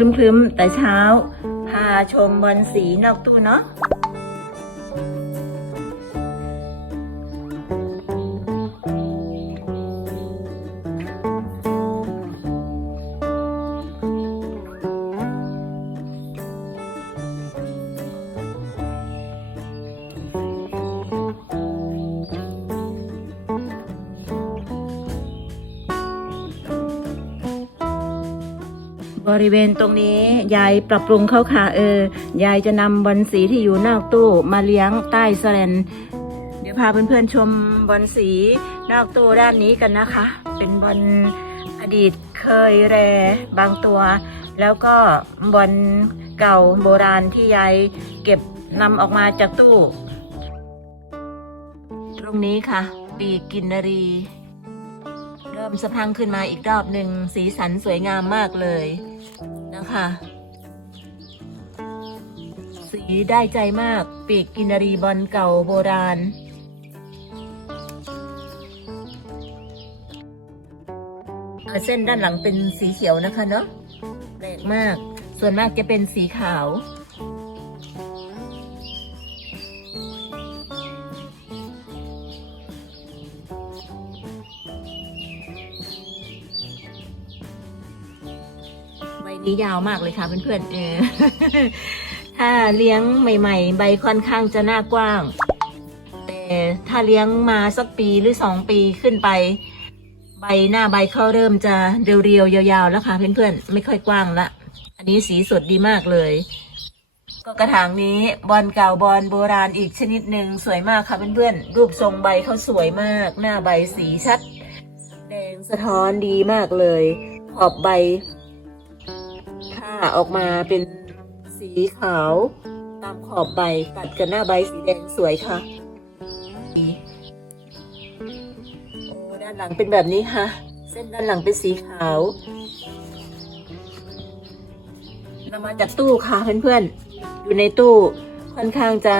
ครึ้มๆ แต่เช้า พาชมบอลสีนอกตู้เนาะ บริเวณตรงนี้ ยายปรับปรุงเข้าค่ะเออ ยายจะนำบอลสีที่อยู่นอกตู้มาเลี้ยงใต้แสลนเดี๋ยวพาเพื่อนๆชมบอลสีนอกตู้ด้านนี้กันนะคะ เป็นบอลอดีตเคยแรบางตัว แล้วก็บอลเก่าโบราณที่ยายเก็บนำออกมาจากตู้ ตรงนี้ค่ะ ปีกกินนรี เริ่มสะพังขึ้นมาอีกรอบหนึ่งสีสันสวยงามมากเลย คะสีได้ใจมาก ปีกกินรีบอลเก่าโบราณ เส้นด้านหลังเป็นสีเขียวนะคะเนาะแปลกมาก ส่วนมากจะเป็นสีขาว บนี้ยาวมากเลยค่ะเพื่อนๆเออถ้าเลี้ยงใหม่ ๆ ใบค่อนข้างจะหน้ากว้าง แต่ถ้าเลี้ยงมาสักปีหรือสองปีขึ้นไป ใบหน้าใบเขาเริ่มจะเรียวๆยาวๆแล้วค่ะเพื่อนๆไม่ค่อยกว้างละ อันนี้สีสดดีมากเลย ก็กระถางนี้บอลเก่าบอลโบราณอีกชนิดหนึ่งสวยมากค่ะเพื่อนๆรูปทรงใบเขาสวยมาก หน้าใบสีชัด แดงสะท้อนดีมากเลยขอบใบ ออกมาเป็นสีขาว ตามขอบใบตัดกับหน้าใบสีแดงสวยค่ะด้านหลังเป็นแบบนี้ค่ะ เส้นด้านหลังเป็นสีขาวนำมาจากตู้ค่ะเพื่อนๆอยู่ในตู้ค่อนข้างจะ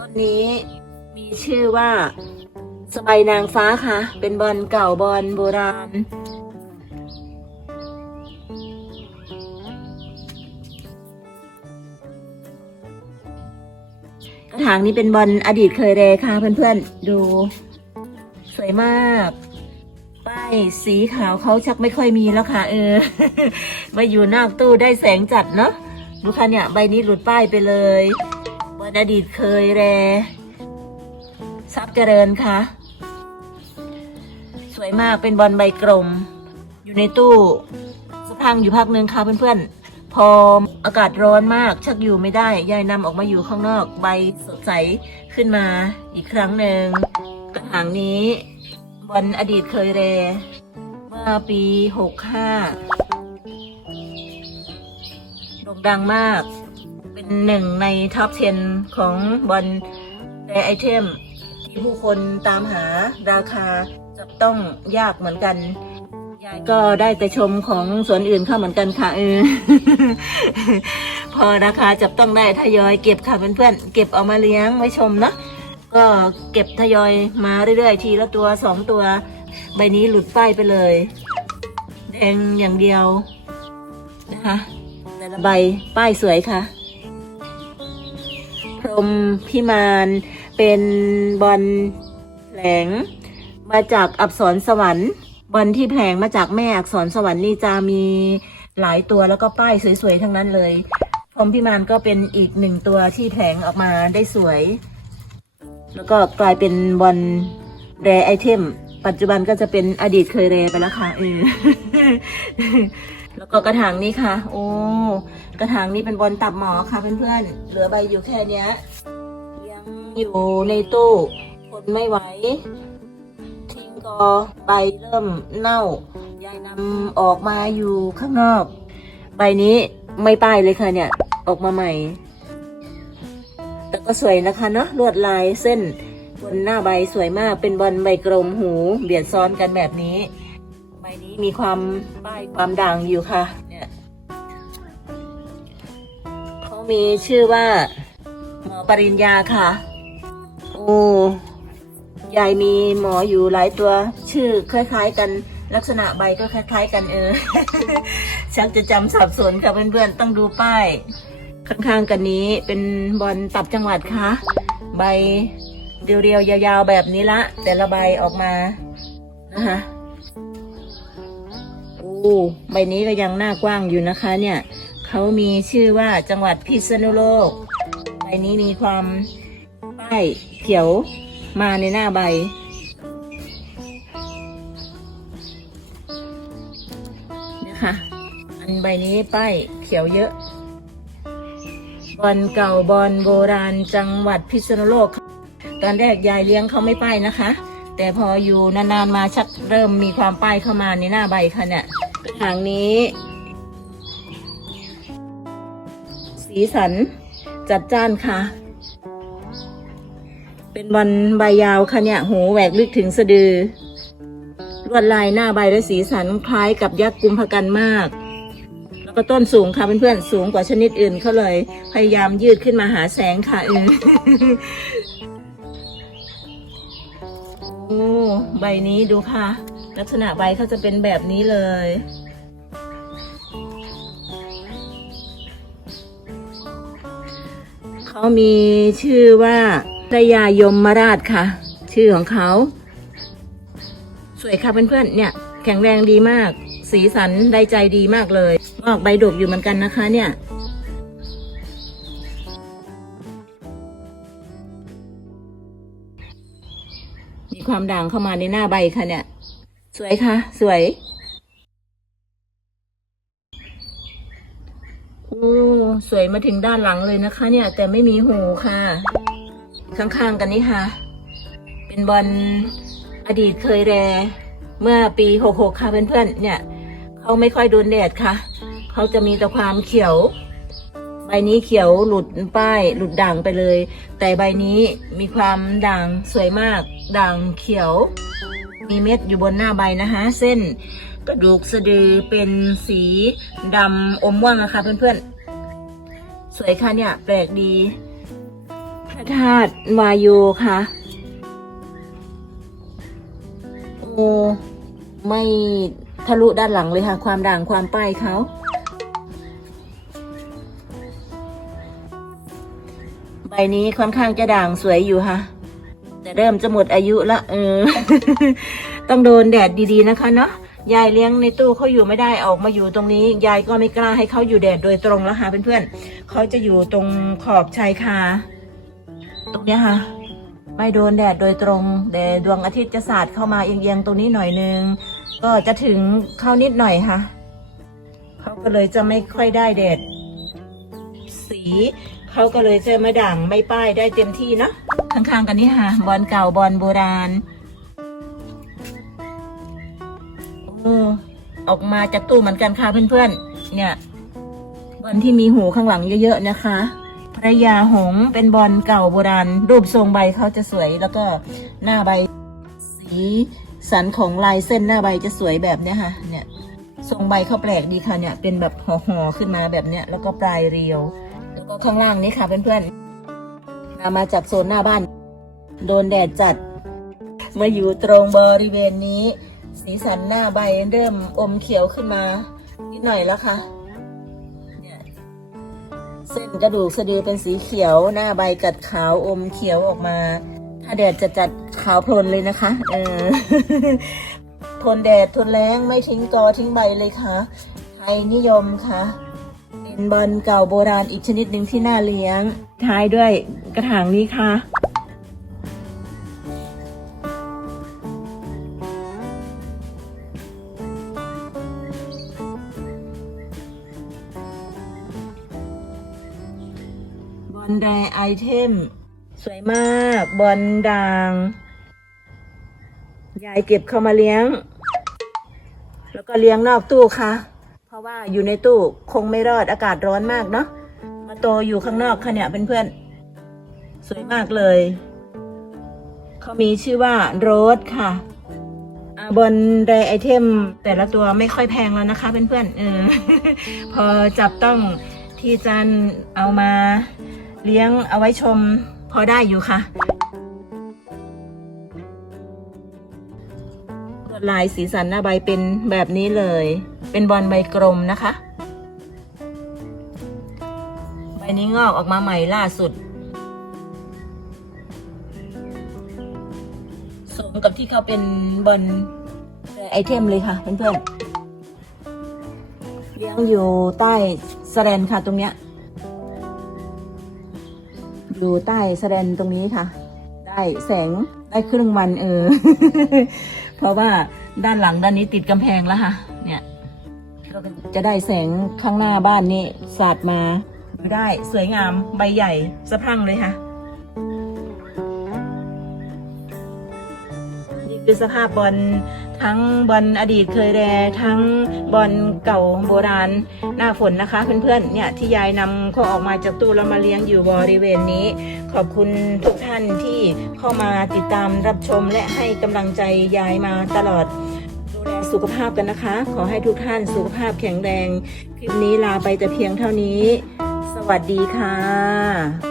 ต้นนี้มีชื่อว่าสบายนางฟ้าค่ะ เป็นบอลเก่าบอลโบราณ กระถางนี้เป็นบอลอดีตเคยแรค่ะเพื่อนๆ ดู สวยมากป้ายสีขาวเขาชักไม่ค่อยมีแล้วค่ะ เออ มาอยู่นอกตู้ได้แสงจัดเนาะดูค่ะเนี่ย ใบนี้หลุดป้ายไปเลย อลอดีตเคยแรทรัพย์เจริญค่ะ สวยมากเป็นบอลใบกลม อยู่ในตู้สะพังอยู่พักหนึ่งค่ะเพื่อนๆ พออากาศร้อนมากชักอยู่ไม่ได้ ยายนำออกมาอยู่ข้างนอกใบสดใสขึ้นมาอีกครั้งหนึ่งกระถางนี้บอลอดีตเคยแรเมื่อปีหกห้าโด่งดังมาก หนึ่งในท็อป 10 ของบอลแรไอเทม ที่ผู้คนตามหาราคาจับต้องยากเหมือนกัน ยายก็ได้แต่ชมของสวนอื่นเข้าเหมือนกันค่ะเออพอราคาจับต้องได้ทยอยเก็บค่ะเพื่อนๆเก็บเอามาเลี้ยงไว้ชมเนาะก็เก็บทยอยมาเรื่อยๆ ทีละตัวสองตัว ใบนี้หลุดป้ายไปเลย แดงอย่างเดียวนะคะแต่ละใบป้ายสวยค่ะ มพิมานเป็นบอลแผลงมาจากอักษรสวรรค์บอลที่แผลงมาจากแม่อักษรสวรรค์นี่จะมีหลายตัวแล้วก็ป้ายสวยๆทั้งนั้นเลยพรมพิมานก็เป็นอีกหนึ่งตัวที่แผลงออกมาได้สวย แล้วก็กลายเป็นบอลแรไอเทม ปัจจุบันก็จะเป็นอดีตเคยแรไปแล้วค่ะเออ แล้วก็กระถางนี้ค่ะ โอ้กระถางนี้เป็นบอลตับหมอค่ะเพื่อนๆเหลือใบอยู่แค่เนี้ยยังอยู่ในตู้ทนไม่ไหวทิ้งก็ใบเริ่มเน่ายายนำออกมาอยู่ข้างนอก ใบนี้ไม่ป้ายเลยค่ะเนี่ย ออกมาใหม่ แต่ก็สวยนะคะเนาะลวดลายเส้นบนหน้าใบสวยมากเป็นบอลใบกลมหู เบียดซ้อนกันแบบนี้ มีความป้ายความด่างอยู่ค่ะ เนี่ยเขามีชื่อว่าหมอปริญญาค่ะ โอ้ยายมีหมออยู่หลายตัว ชื่อคล้ายๆกันลักษณะใบก็คล้าย ๆ กันเออชักจะจำสับสนค่ะเพื่อนๆต้องดูป้ายข้างๆกันนี้เป็นบอลตับจังหวัดค่ะใบเรียวๆยาวๆแบบนี้ละ แต่ละใบออกมานะคะ ใบนี้ก็ยังหน้ากว้างอยู่นะคะเนี่ยเขามีชื่อว่าจังหวัดพิษณุโลก ใบนี้มีความป้ายเขียวมาในหน้าใบเนี่ยค่ะอันใบนี้ป้ายเขียวเยอะบอลเก่าบอลโบราณจังหวัดพิษณุโลก ตอนแรกยายเลี้ยงเขาไม่ป้ายนะคะ แต่พออยู่นานๆมาชักเริ่มมีความป้ายเข้ามาในหน้าใบค่ะเนี่ย กระถางนี้ สีสันจัดจ้านค่ะ เป็นบอลใบยาวค่ะเนี่ย หูแหวกลึกถึงสะดือ ลวดลายหน้าใบและสีสันคล้ายกับยักษ์กุมภกันมาก แล้วก็ต้นสูงค่ะเพื่อนๆ สูงกว่าชนิดอื่นเขาเลย พยายามยืดขึ้นมาหาแสงค่ะเออโอ้ใบนี้ดูค่ะ ลักษณะใบเขาจะเป็นแบบนี้เลย เขามีชื่อว่าพระยายมราชค่ะ ชื่อของเขา สวยค่ะเพื่อนๆ เนี่ย แข็งแรงดีมาก สีสันได้ใจดีมากเลยงอกใบดกอยู่เหมือนกันนะคะ เนี่ยมีความด่างเข้ามาในหน้าใบค่ะเนี่ย สวยค่ะ สวยโอ้สวยมาถึงด้านหลังเลยนะคะ เนี่ย แต่ไม่มีหูค่ะ ข้างๆกันนี่ค่ะ เป็นบอลอดีตเคยแร เมื่อปีหกหกค่ะเพื่อนๆเนี่ยเขาไม่ค่อยโดนแดดค่ะเขาจะมีแต่ความเขียว ใบนี้เขียวหลุดป้ายหลุดด่างไปเลย แต่ใบนี้มีความด่างสวยมากด่างเขียว มีเม็ดอยู่บนหน้าใบนะคะ เส้น กระดูกสะดือเป็นสีดำอมม่วงนะคะ เพื่อนๆ สวยค่ะเนี่ย แปลกดีพระธาตุวายุค่ะโอ้ไม่ทะลุด้านหลังเลยค่ะ ความด่างความป้ายเขาใบนี้ค่อนข้างจะด่างสวยอยู่ค่ะ แต่เริ่มจะหมดอายุละเออ ต้องโดนแดดดีๆนะคะเนาะ ยายเลี้ยงในตู้เขาอยู่ไม่ได้ออกมาอยู่ตรงนี้ ยายก็ไม่กล้าให้เขาอยู่แดดโดยตรงแล้วค่ะเพื่อนๆเขาจะอยู่ตรงขอบชายคาตรงเนี้ยค่ะ ไม่โดนแดดโดยตรงแดดดวงอาทิตย์จะสาดเข้ามาเอียงๆตรงนี้หน่อยนึงก็จะถึงเข้านิดหน่อยค่ะเขาก็เลยจะไม่ค่อยได้แดดสีเขาก็เลยจะไม่ด่างไม่ป้ายได้เต็มที่เนะข้างๆกันนี่ค่ะบอลเก่าบอลโบราณ ออกมาจากตู้เหมือนกันค่ะเพื่อนๆ เนี่ย บอลที่มีหูข้างหลังเยอะๆนะคะพระยาหงเป็นบอลเก่าโบราณ รูปทรงใบเขาจะสวย แล้วก็หน้าใบสีสันของลายเส้นหน้าใบจะสวยแบบเนี้ยค่ะ เนี่ย ทรงใบเขาแปลกดีค่ะเนี่ย เป็นแบบห่อๆขึ้นมาแบบเนี้ย แล้วก็ปลายเรียว แล้วก็ข้างล่างนี้ค่ะเพื่อนๆนามาจากโซนหน้าบ้าน โดนแดดจัด มาอยู่ตรงบริเวณนี้ สีสันหน้าใบเริ่มอมเขียวขึ้นมา นิดหน่อยแล้วค่ะเนี่ยเส้นกระดูกสะดือเป็นสีเขียวหน้าใบกัดขาวอมเขียวออกมา ถ้าแดดจะจัดขาวโพลนเลยนะคะ เออทนแดดทนแรงไม่ทิ้งกอทิ้งใบเลยค่ะไทยนิยมค่ะเป็นบอลเก่าโบราณอีกชนิดหนึ่งที่น่าเลี้ยงท้ายด้วยกระถางนี้ค่ะ อลไดไอเทม สวยมาก บอลด่าง ยายเก็บเข้ามาเลี้ยง แล้วก็เลี้ยงนอกตู้ค่ะ เพราะว่าอยู่ในตู้คงไม่รอดอากาศร้อนมากเนาะ มาโตอยู่ข้างนอกค่ะเนี่ยเพื่อนๆ สวยมากเลย เขามีชื่อว่าโรสค่ะบนไดไอเทม แต่ละตัวไม่ค่อยแพงแล้วนะคะเพื่อนๆเออ พอจับต้องที่จันเอามา เลี้ยงเอาไว้ชมพอได้อยู่ค่ะลวดลายสีสันหน้าใบเป็นแบบนี้เลย เป็นบอลใบกลมนะคะ ใบนี้งอกออกมาใหม่ล่าสุดสมกับที่เขาเป็นบอลไอเทมเลยค่ะเพื่อนๆเลี้ยงอยู่ใต้สแลนค่ะตรงเนี้ย อยู่ใต้สแลนตรงนี้ค่ะ ได้แสงได้ครึ่งวันเออ เพราะว่าด้านหลังด้านนี้ติดกำแพงแล้วค่ะ เนี่ยก็จะได้แสงข้างหน้าบ้านนี้สาดมาได้สวยงามใบใหญ่สะพรั่งเลยค่ะ นี่คือสภาพบอล ทั้งบอลอดีตเคยแรทั้งบอลเก่าโบราณหน้าฝนนะคะ เพื่อนๆเนี่ยที่ยายนำเขาออกมาจากตู้แล้วมาเลี้ยงอยู่บริเวณนี้ ขอบคุณทุกท่านที่เข้ามาติดตามรับชมและให้กำลังใจยายมาตลอดดูแลสุขภาพกันนะคะ ขอให้ทุกท่านสุขภาพแข็งแรง คลิปนี้ลาไปแต่เพียงเท่านี้ สวัสดีค่ะ